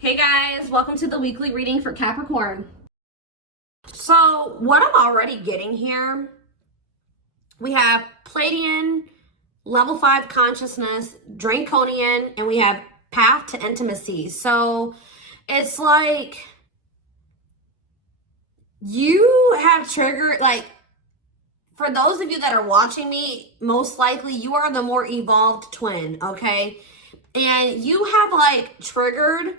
Hey guys, welcome to the weekly reading for Capricorn. So what I'm already getting here, we have Pleiadian, level 5 consciousness, Draconian, and we have path to intimacy. So it's like you have triggered, like, for those of you that are watching me, most likely you are the more evolved twin, okay? And you have like triggered,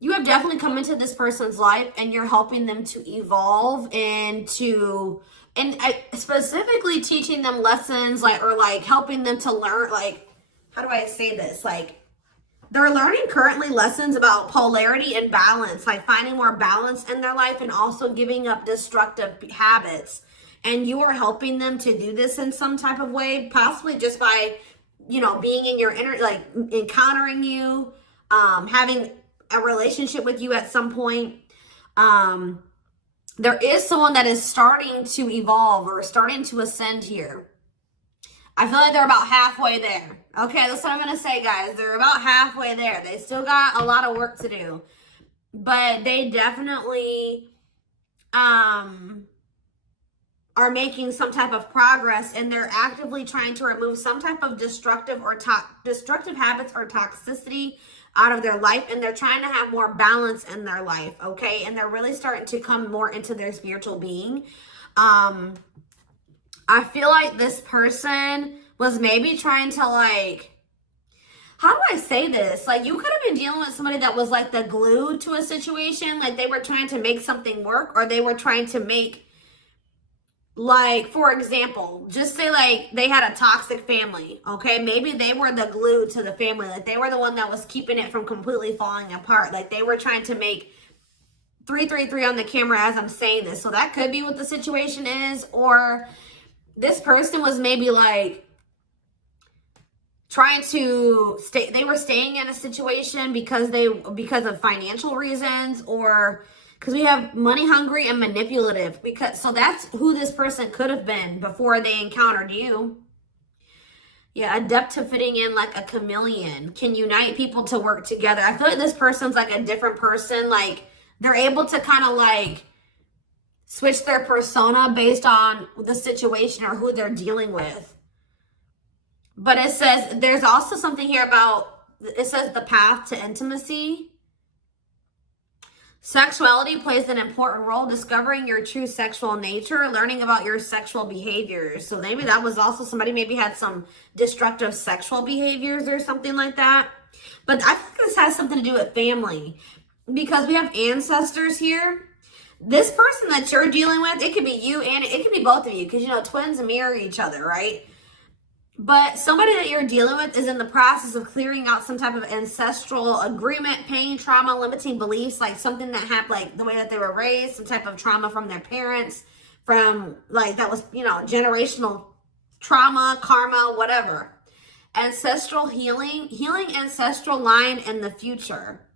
you have definitely come into this person's life and you're helping them to evolve and specifically teaching them lessons, like, or like helping them to learn, like, how do I say this? Like, they're learning currently lessons about polarity and balance, like finding more balance in their life and also giving up destructive habits. And you are helping them to do this in some type of way, possibly just by, you know, being in your inner, like encountering you, having a relationship with you at some point. There is someone that is starting to evolve or starting to ascend here. I feel like they're about halfway there. Okay, that's what I'm going to say, guys. They're about halfway there. They still got a lot of work to do. But they definitely are making some type of progress, and they're actively trying to remove some type of destructive habits or toxicity out of their life, and they're trying to have more balance in their life, okay? And they're really starting to come more into their spiritual being. I feel like this person was maybe trying to, like, how do I say this? Like, you could have been dealing with somebody that was like the glue to a situation. Like, they were trying to make something work, or they were trying to make, like, for example, just say like they had a toxic family, okay? Maybe they were the glue to the family. Like, they were the one that was keeping it from completely falling apart. Like, they were trying to make 333 on the camera as I'm saying this. So that could be what the situation is. Or this person was maybe like trying to stay, they were staying in a situation because of financial reasons, or because we have money hungry and manipulative, because so that's who this person could have been before they encountered you. Yeah, adept to fitting in like a chameleon, can unite people to work together. I feel like this person's like a different person. Like, they're able to kind of like switch their persona based on the situation or who they're dealing with. But it says, there's also something here about, it says the path to intimacy. Sexuality plays an important role, discovering your true sexual nature, learning about your sexual behaviors. So maybe that was also somebody maybe had some destructive sexual behaviors or something like that. But I think this has something to do with family, because we have ancestors here. This person that you're dealing with, it could be you and it could be both of you, because, you know, twins mirror each other, right? But somebody that you're dealing with is in the process of clearing out some type of ancestral agreement, pain, trauma, limiting beliefs, like something that happened, like the way that they were raised, some type of trauma from their parents, from like that was, you know, generational trauma, karma, whatever. Ancestral healing ancestral line in the future.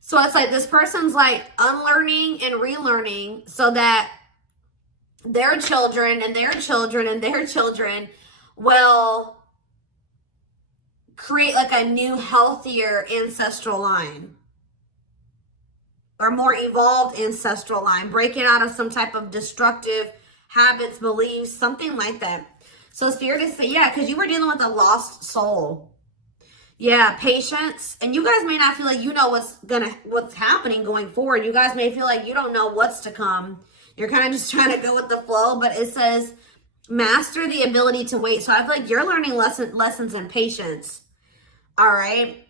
So it's like this person's like unlearning and relearning so that their children and their children and their children will create like a new, healthier ancestral line, or more evolved ancestral line, breaking out of some type of destructive habits, beliefs, something like that. So Spirit is saying, yeah, because you were dealing with a lost soul. Yeah, patience. And you guys may not feel like you know what's happening going forward. You guys may feel like you don't know what's to come. You're kind of just trying to go with the flow, but it says master the ability to wait. So I feel like you're learning lessons in patience. All right.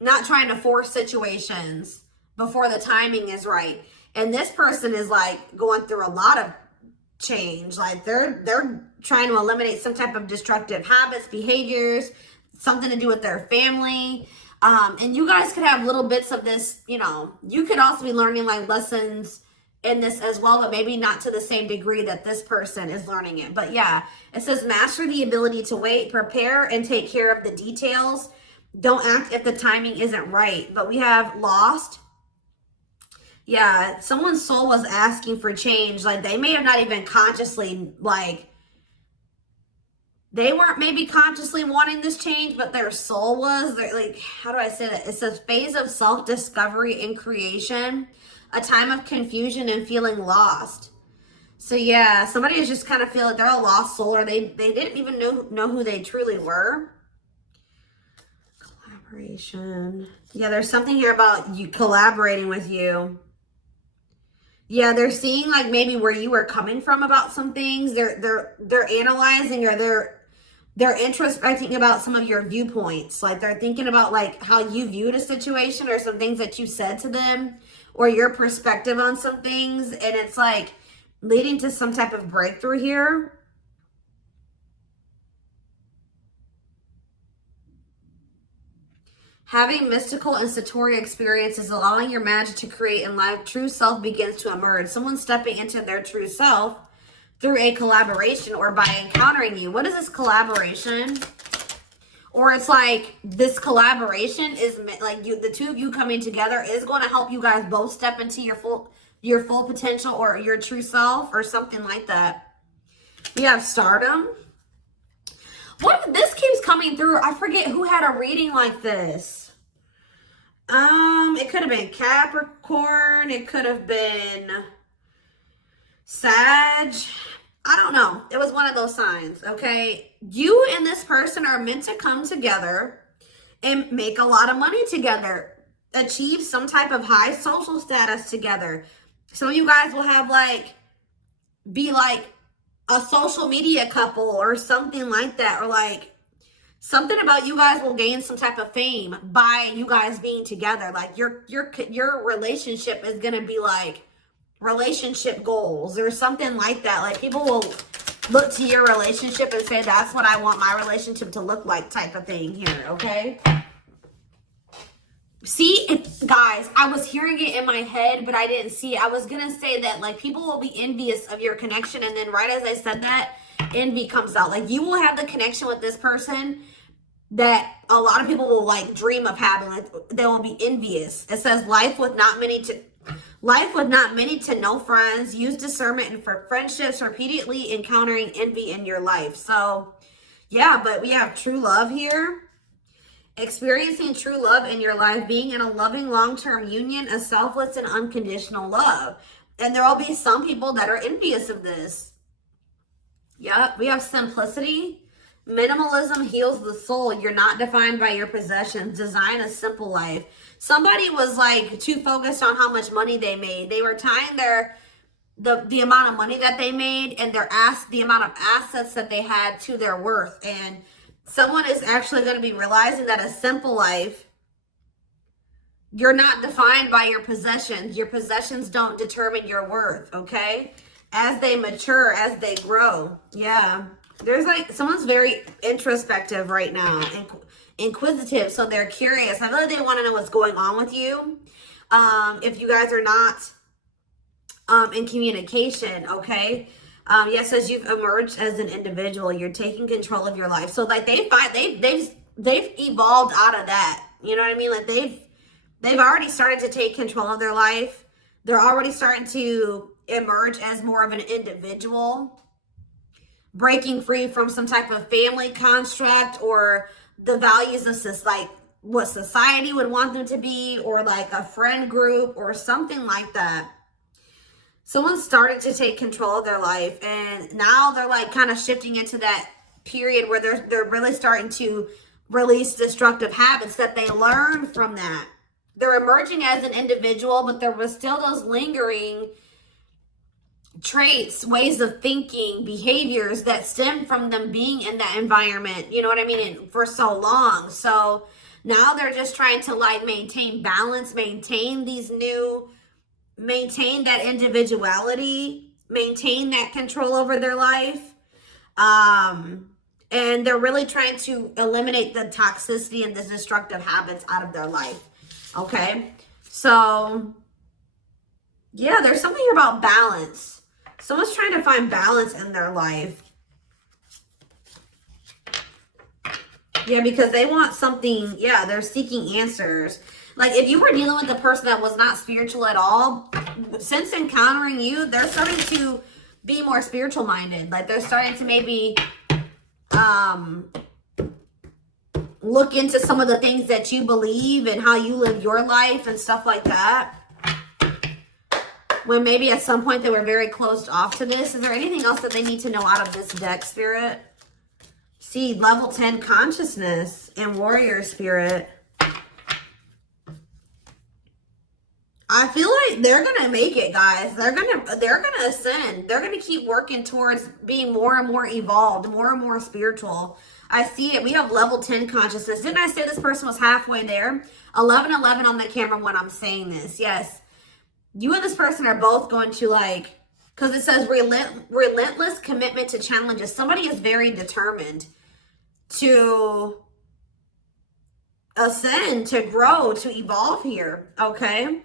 Not trying to force situations before the timing is right. And this person is like going through a lot of change. Like they're trying to eliminate some type of destructive habits, behaviors, something to do with their family. And you guys could have little bits of this, you know, you could also be learning like lessons in this as well, but maybe not to the same degree that this person is learning it. But yeah, it says master the ability to wait, prepare, and take care of the details. Don't act if the timing isn't right. But we have lost. Yeah, someone's soul was asking for change. Like, they may have not even consciously, like, They weren't maybe consciously wanting this change, but their soul was. They're like, how do I say that? It's a phase of self-discovery and creation, a time of confusion and feeling lost. So yeah, somebody is just kind of feel like they're a lost soul, or they didn't even know who they truly were. Collaboration. Yeah, there's something here about you collaborating with you. Yeah, they're seeing like maybe where you were coming from about some things. They're analyzing, or they're introspecting about some of your viewpoints. Like they're thinking about like how you viewed a situation, or some things that you said to them, or your perspective on some things. And it's like leading to some type of breakthrough here. Having mystical and satori experiences, allowing your magic to create in life, true self begins to emerge. Someone stepping into their true self through a collaboration, or by encountering you. What is this collaboration? Or it's like this collaboration is like the two of you coming together is going to help you guys both step into your full potential, or your true self, or something like that. We have stardom. What, this keeps coming through. I forget who had a reading like this. It could have been Capricorn. It could have been Sag. I don't know. It was one of those signs, okay? You and this person are meant to come together and make a lot of money together. Achieve some type of high social status together. Some of you guys will have be like a social media couple or something like that, or like something about you guys will gain some type of fame by you guys being together. Like your relationship is gonna be like relationship goals or something like that. Like people will look to your relationship and say, that's what I want my relationship to look like, type of thing here, okay? See, guys, I was hearing it in my head, but I didn't see it. I was going to say that, like, people will be envious of your connection. And then right as I said that, envy comes out. Like, you will have the connection with this person that a lot of people will, like, dream of having. Like, they will be envious. It says, life with not many to no friends. Use discernment and for friendships, repeatedly encountering envy in your life. So, yeah, but we have true love here. Experiencing true love in your life, being in a loving long-term union, a selfless and unconditional love. And there will be some people that are envious of this. Yep, we have simplicity. Minimalism heals the soul. You're not defined by your possessions. Design a simple life. Somebody was like too focused on how much money they made. They were tying the amount of money that they made and the amount of assets that they had to their worth. And someone is actually going to be realizing that a simple life, you're not defined by your possessions. Your possessions don't determine your worth, okay? As they mature, as they grow. Yeah. There's like, someone's very introspective right now, inquisitive, so they're curious. I know they want to know what's going on with you. If you guys are not in communication, okay? Yes, as you've emerged as an individual, you're taking control of your life. So like they've evolved out of that. You know what I mean? Like they've already started to take control of their life. They're already starting to emerge as more of an individual, breaking free from some type of family construct or the values of like what society would want them to be, or like a friend group or something like that. Someone's started to take control of their life, and now they're like kind of shifting into that period where they're really starting to release destructive habits that they learned from that. They're emerging as an individual, but there was still those lingering traits, ways of thinking, behaviors that stem from them being in that environment, you know what I mean, and for so long. So now they're just trying to like maintain balance, maintain that individuality, maintain that control over their life. And they're really trying to eliminate the toxicity and the destructive habits out of their life. Okay. So yeah, there's something about balance. Someone's trying to find balance in their life. Yeah, because they want something. Yeah, they're seeking answers. Like if you were dealing with a person that was not spiritual at all, since encountering you, they're starting to be more spiritual minded. Like they're starting to maybe look into some of the things that you believe and how you live your life and stuff like that. When maybe at some point they were very closed off to this. Is there anything else that they need to know out of this deck, Spirit? See, level 10 consciousness and warrior spirit. I feel like they're gonna make it, guys. They're gonna ascend. They're gonna keep working towards being more and more evolved, more and more spiritual. I see it. We have level 10 consciousness. Didn't I say this person was halfway there? 1111 on the camera when I'm saying this. Yes. You and this person are both going to, like, because it says relentless commitment to challenges. Somebody is very determined to ascend, to grow, to evolve here. Okay.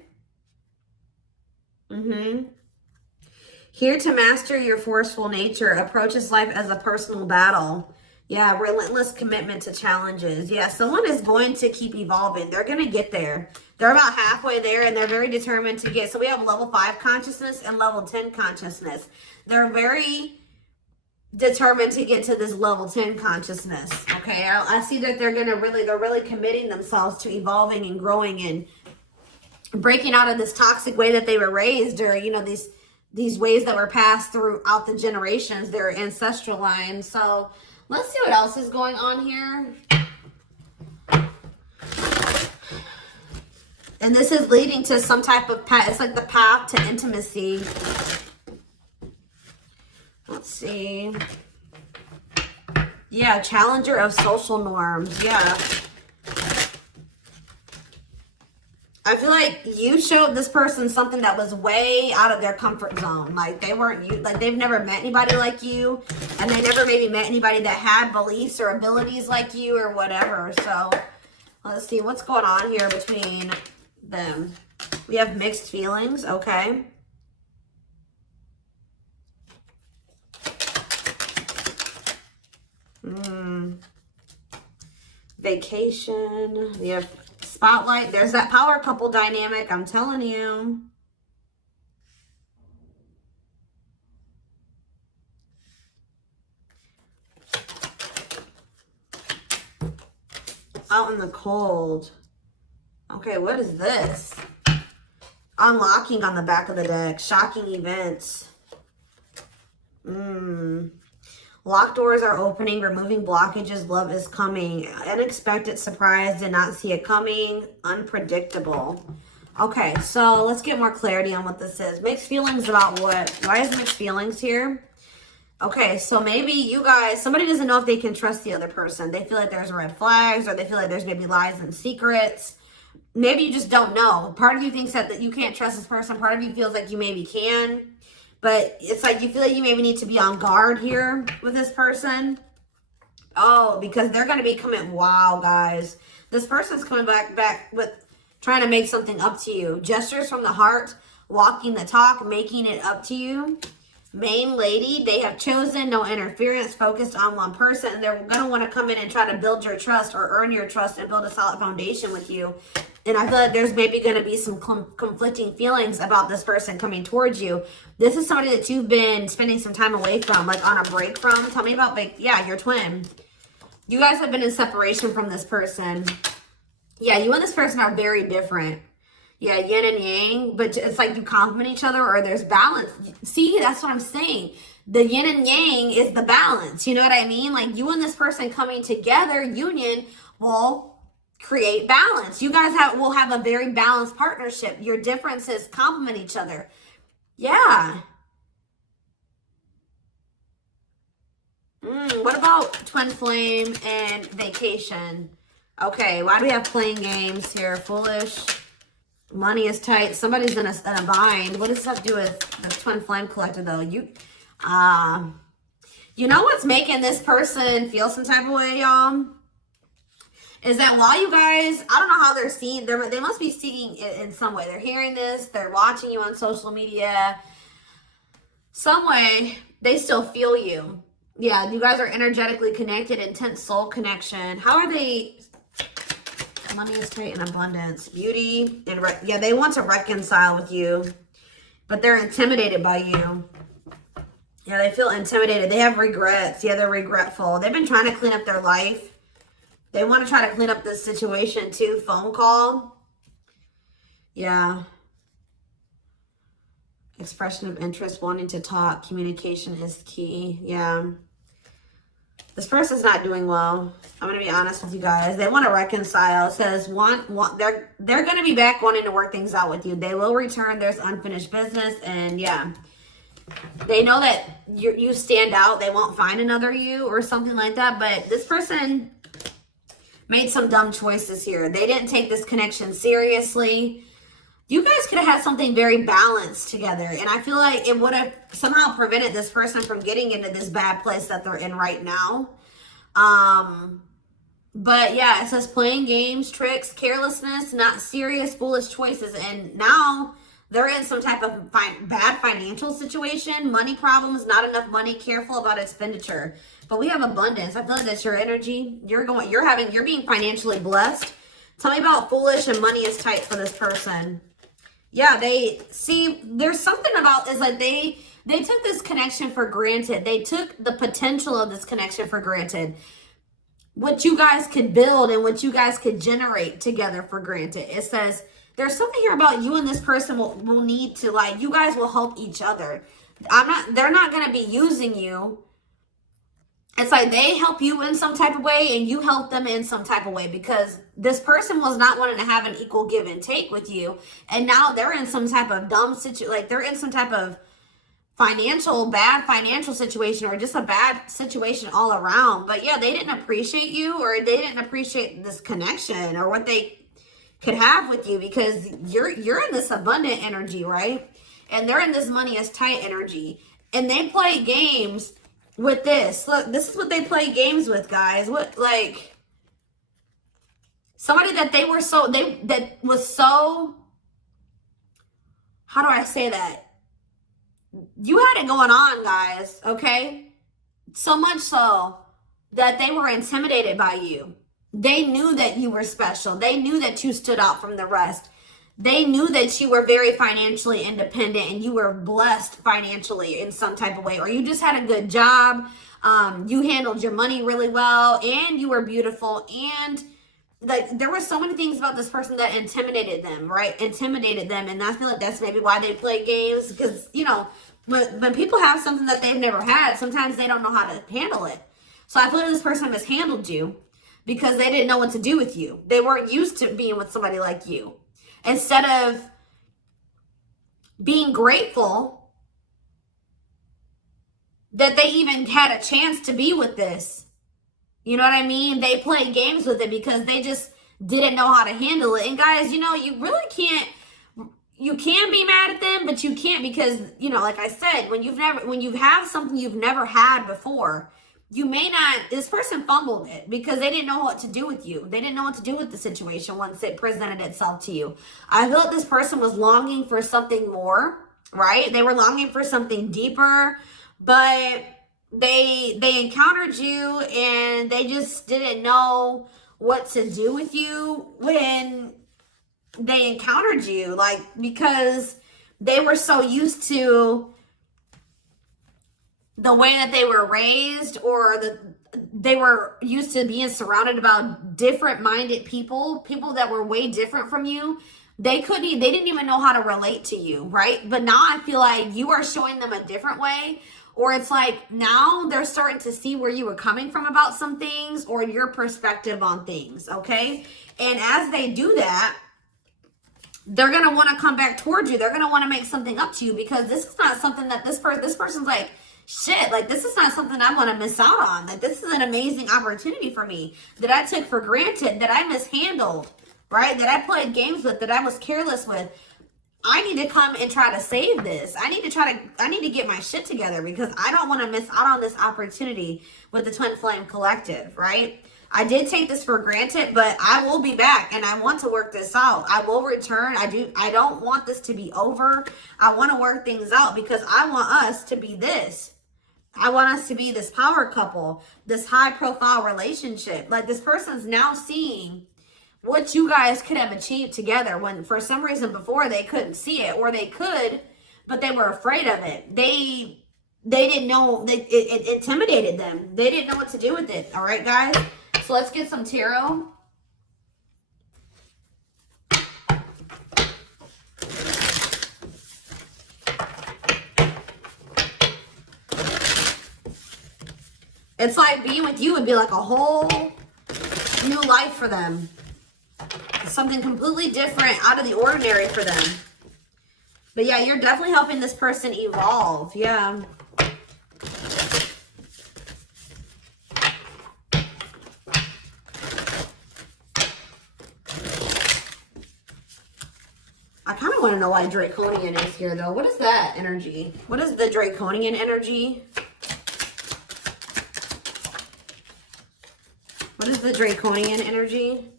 Here to master your forceful nature. Approaches life as a personal battle. Yeah, relentless commitment to challenges. Yeah, someone is going to keep evolving. They're going to get there. They're about halfway there, and they're very determined to get. So we have level 5 consciousness and level 10 consciousness. They're very determined to get to this level 10 consciousness. Okay, I see that they're really committing themselves to evolving and growing and breaking out of this toxic way that they were raised, or, you know, these ways that were passed throughout the generations, their ancestral line. So let's see what else is going on here. And this is leading to some type of path. It's like the path to intimacy. Let's see. Yeah, challenger of social norms. Yeah. I feel like you showed this person something that was way out of their comfort zone. Like they weren't you, like they've never met anybody like you, and they never maybe met anybody that had beliefs or abilities like you or whatever. So let's see what's going on here between them. We have mixed feelings. Okay. Vacation. We have spotlight. There's that power couple dynamic. I'm telling you. Out in the cold. Okay, what is this? Unlocking on the back of the deck. Shocking events. Locked doors are opening. Removing blockages. Love is coming. Unexpected surprise. Did not see it coming. Unpredictable. Okay, so let's get more clarity on what this is. Mixed feelings about what? Why is mixed feelings here? Okay, so maybe you guys, somebody doesn't know if they can trust the other person. They feel like there's red flags, or they feel like there's maybe lies and secrets. Maybe you just don't know. Part of you thinks that you can't trust this person. Part of you feels like you maybe can. But it's like you feel like you maybe need to be on guard here with this person. Oh, because they're going to be coming. Wow, guys. This person's coming back with trying to make something up to you. Gestures from the heart, walking the talk, making it up to you. Main lady, they have chosen no interference, focused on one person. And they're going to want to come in and try to build your trust or earn your trust and build a solid foundation with you. And I feel like there's maybe going to be some conflicting feelings about this person coming towards you. This is somebody that you've been spending some time away from, like on a break from. Tell me about, yeah, your twin. You guys have been in separation from this person. Yeah, you and this person are very different. Yeah, yin and yang, but it's like you complement each other, or there's balance. See, that's what I'm saying. The yin and yang is the balance. You know what I mean? Like you and this person coming together, union, will create balance. You guys will have a very balanced partnership. Your differences complement each other. Yeah. What about twin flame and vacation? Okay, why do we have playing games here? Foolish. Money is tight. Somebody's in a bind. What does that have to do with the twin flame collector, though? You know what's making this person feel some type of way, y'all? Is that while you guys, I don't know how they're seeing, they must be seeing it in some way. They're hearing this. They're watching you on social media. Some way, they still feel you. Yeah, you guys are energetically connected, intense soul connection. How are they? Money is tight and abundance, beauty, and yeah, they want to reconcile with you, but they're intimidated by you. Yeah, they feel intimidated. They have regrets. Yeah, they're regretful. They've been trying to clean up their life. They want to try to clean up this situation too. Phone call. Yeah. Expression of interest, wanting to talk. Communication is key. Yeah. This person's not doing well. I'm going to be honest with you guys. They want to reconcile. It says they're going to be back wanting to work things out with you. They will return. There's unfinished business. And yeah. They know that you stand out. They won't find another you or something like that. But this person made some dumb choices here. They didn't take this connection seriously. You guys could have had something very balanced together. And I feel like it would have somehow prevented this person from getting into this bad place that they're in right now. But yeah, it says playing games, tricks, carelessness, not serious, foolish choices. And now they're in some type of bad financial situation, money problems, not enough money, careful about expenditure. But we have abundance. I feel like that's your energy. You're being financially blessed. Tell me about foolish and money is tight for this person. Yeah, there's something about this, like they took this connection for granted. They took the potential of this connection for granted. What you guys could build and what you guys could generate together for granted. It says there's something here about you and this person will need to, like, you guys will help each other. They're not going to be using you. It's like they help you in some type of way and you help them in some type of way, because this person was not wanting to have an equal give and take with you. And now they're in some type of dumb situation, like they're in some type of bad financial situation, or just a bad situation all around. But yeah, they didn't appreciate you, or they didn't appreciate this connection or what they could have with you, because you're in this abundant energy, right? And they're in this money is tight energy. And they play games with this. Look, this is what they play games with, guys. What, like, somebody that that was so, how do I say that? You had it going on, guys, okay? So much so that they were intimidated by you. They knew that you were special. They knew that you stood out from the rest. They knew that you were very financially independent and you were blessed financially in some type of way, or you just had a good job. You handled your money really well, and you were beautiful. And like, there were so many things about this person that intimidated them, right? Intimidated them. And I feel like that's maybe why they play games, because, you know, when people have something that they've never had, sometimes they don't know how to handle it. So I feel like this person mishandled you because they didn't know what to do with you. They weren't used to being with somebody like you. Instead of being grateful that they even had a chance to be with this, you know what I mean? They played games with it because they just didn't know how to handle it. And guys, you know, you really can't, you can be mad at them, but you can't, because, you know, like I said, when you have something you've never had before, you may not, this person fumbled it because they didn't know what to do with you. They didn't know what to do with the situation once it presented itself to you. I feel like this person was longing for something more, right? They were longing for something deeper, but they encountered you and they just didn't know what to do with you when they encountered you, like, because they were so used to the way that they were raised, or they were used to being surrounded about different minded people that were way different from you. They didn't even know how to relate to you, right? But now I feel like you are showing them a different way, or it's like now they're starting to see where you were coming from about some things, or your perspective on things, okay? And as they do that, they're going to want to come back towards you. They're going to want to make something up to you, because this is not something that this person's like, shit, like, this is not something I want to miss out on. Like, this is an amazing opportunity for me that I took for granted, that I mishandled, right? That I played games with, that I was careless with. I need to come and try to save this. I need to get my shit together, because I don't want to miss out on this opportunity with the Twin Flame Collective, right? I did take this for granted, but I will be back and I want to work this out. I will return. I don't want this to be over. I want to work things out, because I want us to be this. I want us to be this power couple, this high profile relationship. Like, this person's now seeing what you guys could have achieved together, when for some reason before they couldn't see it, or they could, but they were afraid of it. They they didn't know, it intimidated them. They didn't know what to do with it. All right, guys? So let's get some tarot. It's like being with you would be like a whole new life for them. Something completely different, out of the ordinary for them. But yeah, you're definitely helping this person evolve. Yeah. I kind of want to know why Draconian is here, though. What is that energy? What is the Draconian energy? What is the Draconian energy?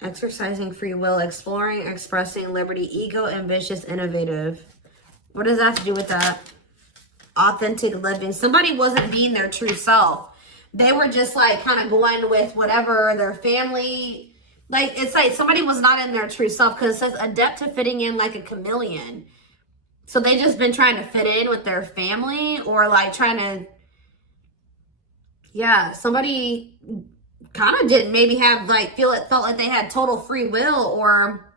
Exercising free will, exploring, expressing liberty, ego, ambitious, innovative. What does that have to do with that? Authentic living. Somebody wasn't being their true self. They were just like kind of going with whatever their family, like it's like somebody was not in their true self, because it says adept to fitting in like a chameleon. So they just been trying to fit in with their family, or like trying to, yeah, somebody kind of didn't maybe have like felt like they had total free will, or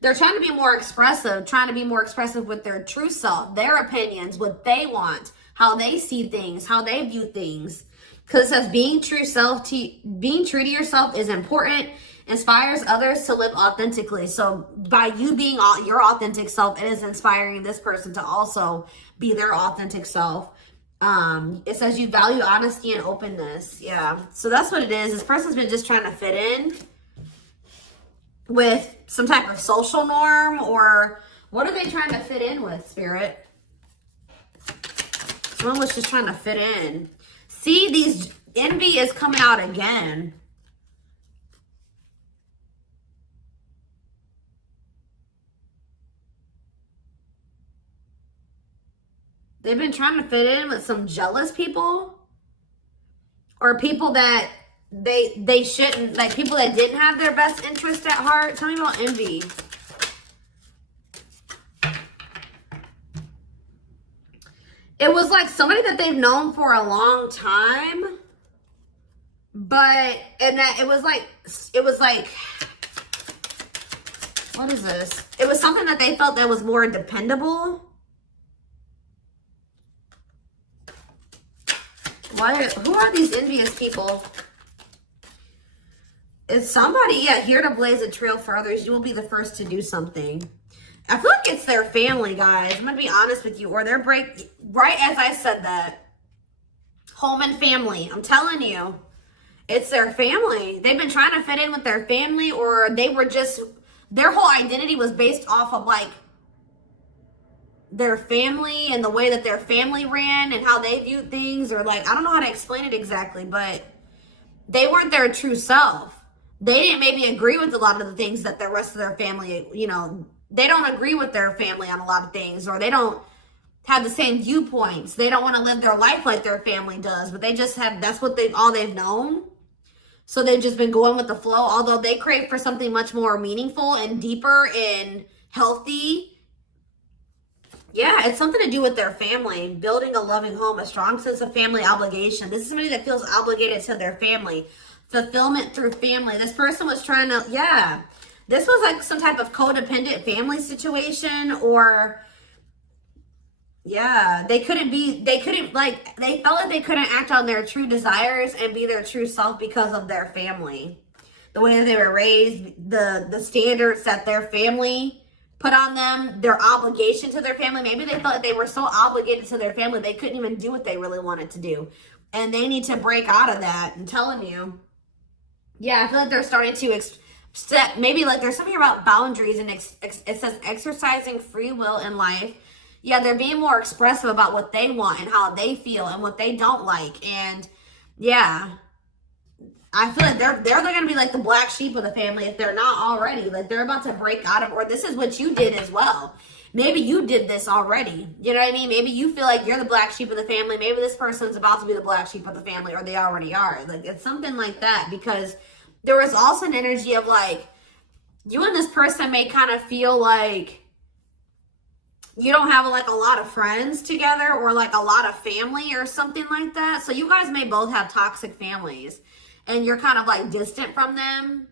they're trying to be more expressive with their true self, their opinions, what they want, how they see things, how they view things. Because it says being true to yourself is important, inspires others to live authentically. So by you being your authentic self, it is inspiring this person to also be their authentic self. It says you value honesty and openness. Yeah. So that's what it is. This person's been just trying to fit in with some type of social norm, or what are they trying to fit in with, Spirit? Someone was just trying to fit in. See, these envy is coming out again. They've been trying to fit in with some jealous people, or people that they shouldn't, like people that didn't have their best interest at heart. Tell me about envy. It was like somebody that they've known for a long time, and that it was like, what is this? It was something that they felt that was more dependable. Who are these envious people? It's somebody, yeah, here to blaze a trail for others. You will be the first to do something. I feel like it's their family, guys. I'm going to be honest with you. Or their right as I said that. Home and family. I'm telling you. It's their family. They've been trying to fit in with their family, or they were just, their whole identity was based off of like their family and the way that their family ran and how they viewed things, or like, I don't know how to explain it exactly, but they weren't their true self. They didn't maybe agree with a lot of the things that the rest of their family, you know, they don't agree with their family on a lot of things, or they don't have the same viewpoints. They don't want to live their life like their family does, but they just have, that's what all they've known. So they've just been going with the flow, although they crave for something much more meaningful and deeper and healthy. Yeah, it's something to do with their family, building a loving home, a strong sense of family obligation. This is somebody that feels obligated to their family. Fulfillment through family. This person was trying to, yeah. This was like some type of codependent family situation, or, yeah, they felt like they couldn't act on their true desires and be their true self because of their family. The way that they were raised, the standards that their family put on them, their obligation to their family. Maybe they felt like they were so obligated to their family, they couldn't even do what they really wanted to do. And they need to break out of that. I'm telling you. Yeah, I feel like they're starting to maybe like there's something about boundaries, and it says exercising free will in life. Yeah, they're being more expressive about what they want and how they feel and what they don't like. And yeah, I feel like they're going to be like the black sheep of the family if they're not already. Like they're about to break out of, or this is what you did as well. Maybe you did this already. You know what I mean? Maybe you feel like you're the black sheep of the family. Maybe this person's about to be the black sheep of the family, or they already are. Like it's something like that, because there was also an energy of like, you and this person may kind of feel like you don't have like a lot of friends together or like a lot of family or something like that. So you guys may both have toxic families and you're kind of like distant from them.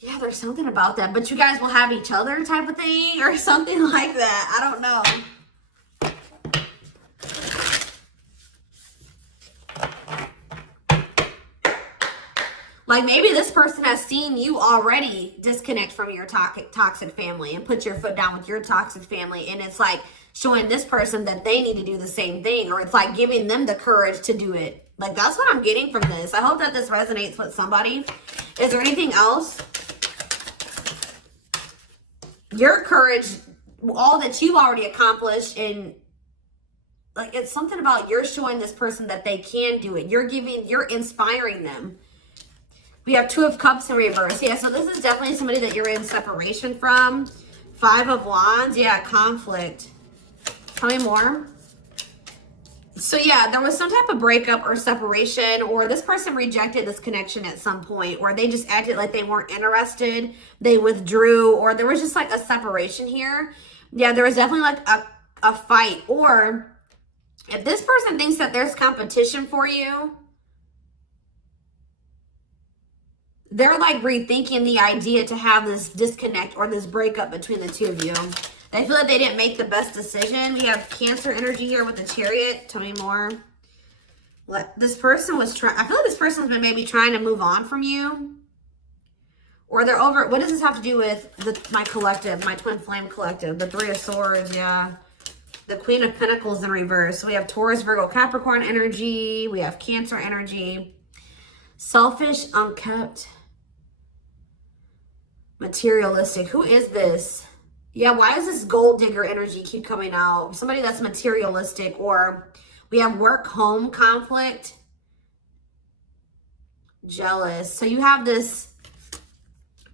Yeah, there's something about that, but you guys will have each other type of thing or something like that. I don't know. Like maybe this person has seen you already disconnect from your toxic family and put your foot down with your toxic family. And it's like showing this person that they need to do the same thing, or it's like giving them the courage to do it. Like that's what I'm getting from this. I hope that this resonates with somebody. Is there anything else? Your courage, all that you've already accomplished, and like it's something about you're showing this person that they can do it. You're inspiring them. We have 2 of Cups in reverse. Yeah, so this is definitely somebody that you're in separation from. 5 of Wands. Yeah, conflict. Tell me more. So yeah, there was some type of breakup or separation, or this person rejected this connection at some point, or they just acted like they weren't interested. They withdrew, or there was just like a separation here. Yeah, there was definitely like a fight. Or if this person thinks that there's competition for you, they're like rethinking the idea to have this disconnect or this breakup between the 2 of you. They feel like they didn't make the best decision. We have Cancer energy here with the Chariot. Tell me more. This person was trying, I feel like this person's been maybe trying to move on from you. Or they're over, what does this have to do with my collective, my twin flame collective? The 3 of Swords, yeah. The Queen of Pentacles in reverse. So we have Taurus, Virgo, Capricorn energy. We have Cancer energy. Selfish, unkept. Materialistic. Who is this? Yeah, why does this gold digger energy keep coming out? Somebody that's materialistic. Or we have work-home conflict. Jealous. So you have this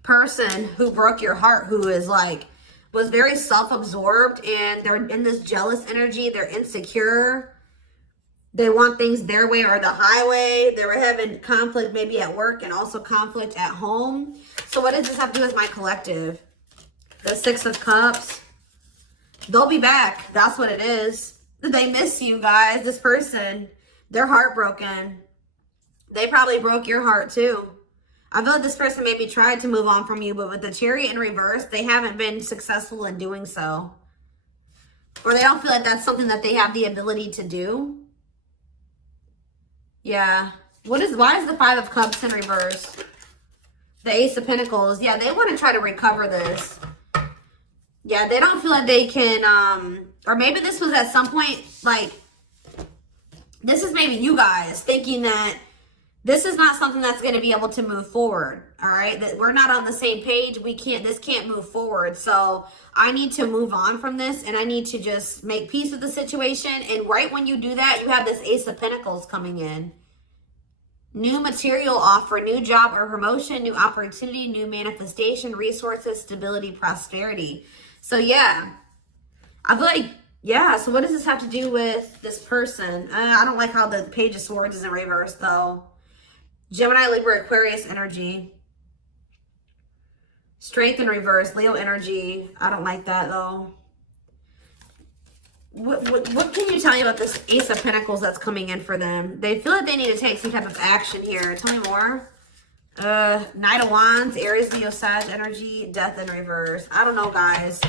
person who broke your heart, who is like, was very self-absorbed, and they're in this jealous energy. They're insecure. They want things their way or the highway. They were having conflict maybe at work and also conflict at home. So what does this have to do with my collective? The 6 of Cups. They'll be back. That's what it is. They miss you guys. This person, they're heartbroken. They probably broke your heart too. I feel like this person maybe tried to move on from you, but with the Chariot in reverse, they haven't been successful in doing so. Or they don't feel like that's something that they have the ability to do. Yeah. Why is the 5 of Cups in reverse? The Ace of Pentacles. Yeah, they want to try to recover this. Yeah, they don't feel like they can, or maybe this was at some point, like, this is maybe you guys thinking that this is not something that's going to be able to move forward. All right. That we're not on the same page. This can't move forward. So I need to move on from this, and I need to just make peace with the situation. And right when you do that, you have this Ace of Pentacles coming in. New material offer, new job or promotion, new opportunity, new manifestation, resources, stability, prosperity. So yeah, I feel like, yeah. So what does this have to do with this person? I don't like how the Page of Swords is in reverse though. Gemini, Libra, Aquarius energy. Strength in reverse, Leo energy. I don't like that though. What can you tell me about this Ace of Pentacles that's coming in for them? They feel like they need to take some type of action here. Tell me more. Knight of Wands, Aries, Leo, Sag energy, Death in reverse. I don't know, guys.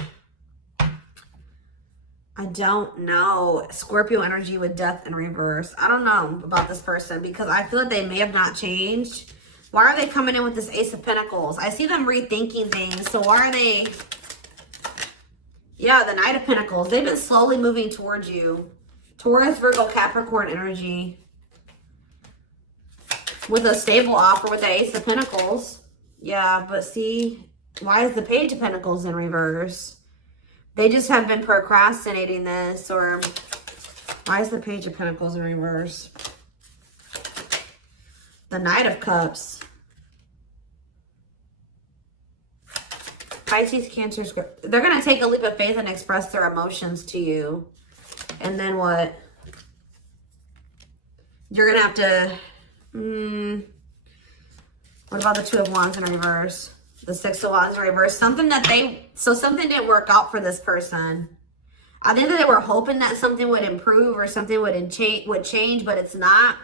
I don't know. Scorpio energy with Death in reverse. I don't know about this person because I feel like they may have not changed. Why are they coming in with this Ace of Pentacles? I see them rethinking things. So why are they... Yeah, the Knight of Pentacles. They've been slowly moving towards you. Taurus, Virgo, Capricorn energy. With a stable offer with the Ace of Pentacles. Yeah, but see, why is the Page of Pentacles in reverse? They just have been procrastinating this. Or why is the Page of Pentacles in reverse? The Knight of Cups. Pisces, Cancer, they're going to take a leap of faith and express their emotions to you. And then what? You're going to have to... what about the 2 of Wands in reverse? The Six of Wands in reverse. Something didn't work out for this person. I think that they were hoping that something would improve or something would change, but it's not.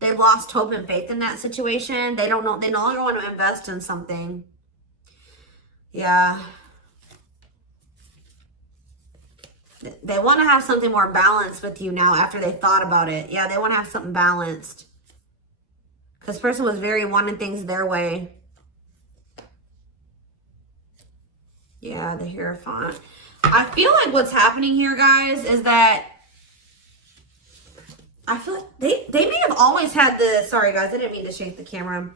They've lost hope and faith in that situation. They don't know. They no longer want to invest in something. Yeah. They want to have something more balanced with you now after they thought about it. Yeah, they want to have something balanced. Because this person was very wanting things their way. Yeah, the Hierophant. I feel like what's happening here, guys, is that I feel like they may have always had the, sorry guys, I didn't mean to shake the camera.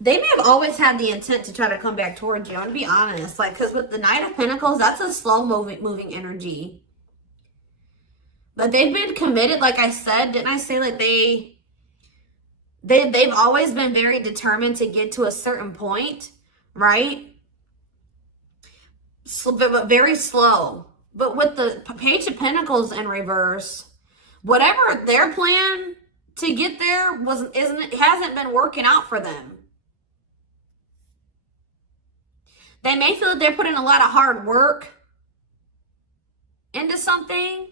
They may have always had the intent to try to come back towards you. I'm going to be honest. Like, because with the Knight of Pentacles, that's a slow moving energy. But they've been committed, like I said. Didn't I say like they've always been very determined to get to a certain point, right? So, but very slow. But with the Page of Pentacles in reverse, whatever their plan to get there hasn't been working out for them. They may feel that they're putting a lot of hard work into something,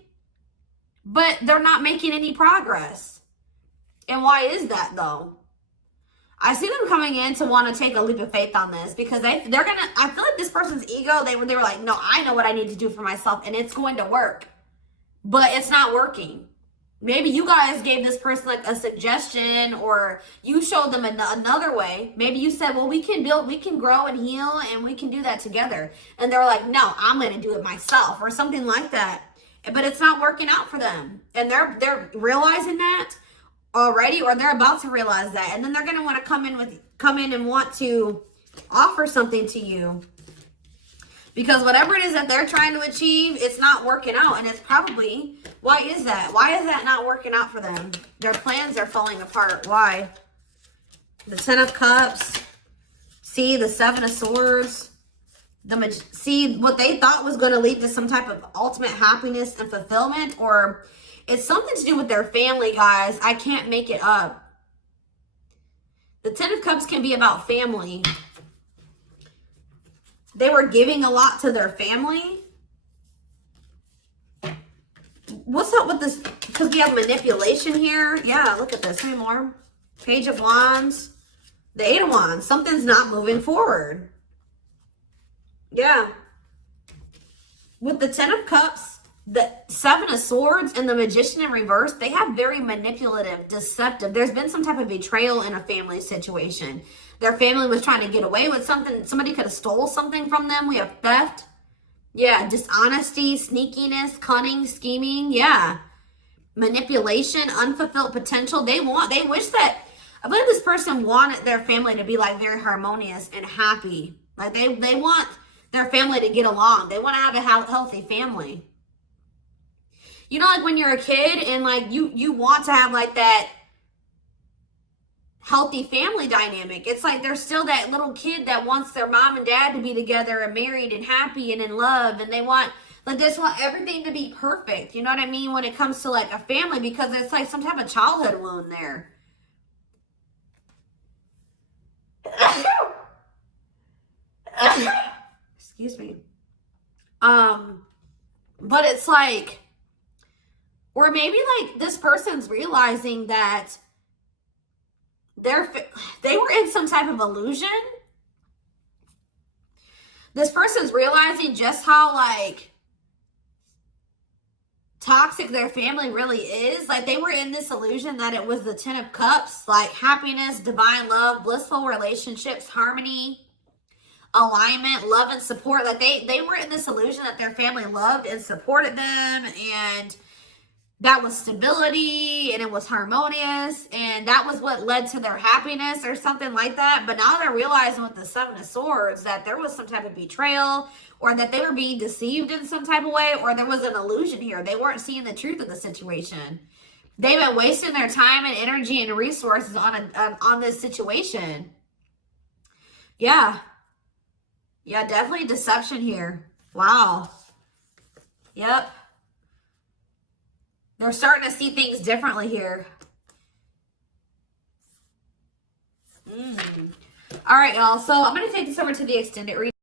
but they're not making any progress. And why is that though? I see them coming in to want to take a leap of faith on this because they're gonna, I feel like this person's ego, they were like, no, I know what I need to do for myself and it's going to work, but it's not working. Maybe you guys gave this person like a suggestion, or you showed them another way. Maybe you said, well, we can grow and heal and we can do that together. And they're like, no, I'm going to do it myself, or something like that. But it's not working out for them. And they're realizing that already, or they're about to realize that. And then they're going to want to come in and want to offer something to you. Because whatever it is that they're trying to achieve, it's not working out. And it's probably, why is that? Why is that not working out for them? Their plans are falling apart. Why? The Ten of Cups. See, the Seven of Swords. See, what they thought was going to lead to some type of ultimate happiness and fulfillment. Or it's something to do with their family, guys. I can't make it up. The Ten of Cups can be about family. They were giving a lot to their family. What's up with this? Because we have manipulation here. Yeah, look at this. How many more? Page of Wands. The Eight of Wands. Something's not moving forward. Yeah. With the Ten of Cups, the Seven of Swords, and the Magician in reverse, they have very manipulative, deceptive. There's been some type of betrayal in a family situation. Their family was trying to get away with something. Somebody could have stole something from them. We have theft. Yeah, dishonesty, sneakiness, cunning, scheming. Yeah. Manipulation, unfulfilled potential. They wish that, I believe this person wanted their family to be like very harmonious and happy. Like they want their family to get along. They want to have a healthy family. You know, like when you're a kid and like you want to have like that healthy family dynamic. It's like there's still that little kid that wants their mom and dad to be together and married and happy and in love, and they want everything to be perfect. You know what I mean? When it comes to like a family, because it's like some type of childhood wound there. Excuse me. But it's like, or maybe like this person's realizing that they were in some type of illusion. This person's realizing just how like toxic their family really is. Like they were in this illusion that it was the Ten of Cups, like happiness, divine love, blissful relationships, harmony, alignment, love and support. Like they were in this illusion that their family loved and supported them, and that was stability and it was harmonious, and that was what led to their happiness or something like that. But now they're realizing with the Seven of Swords that there was some type of betrayal, or that they were being deceived in some type of way, or there was an illusion here. They weren't seeing the truth of the situation. They've been wasting their time and energy and resources on this situation. Yeah. Yeah, definitely deception here. Wow. Yep. They're starting to see things differently here. All right, y'all. So I'm going to take this over to the extended reading.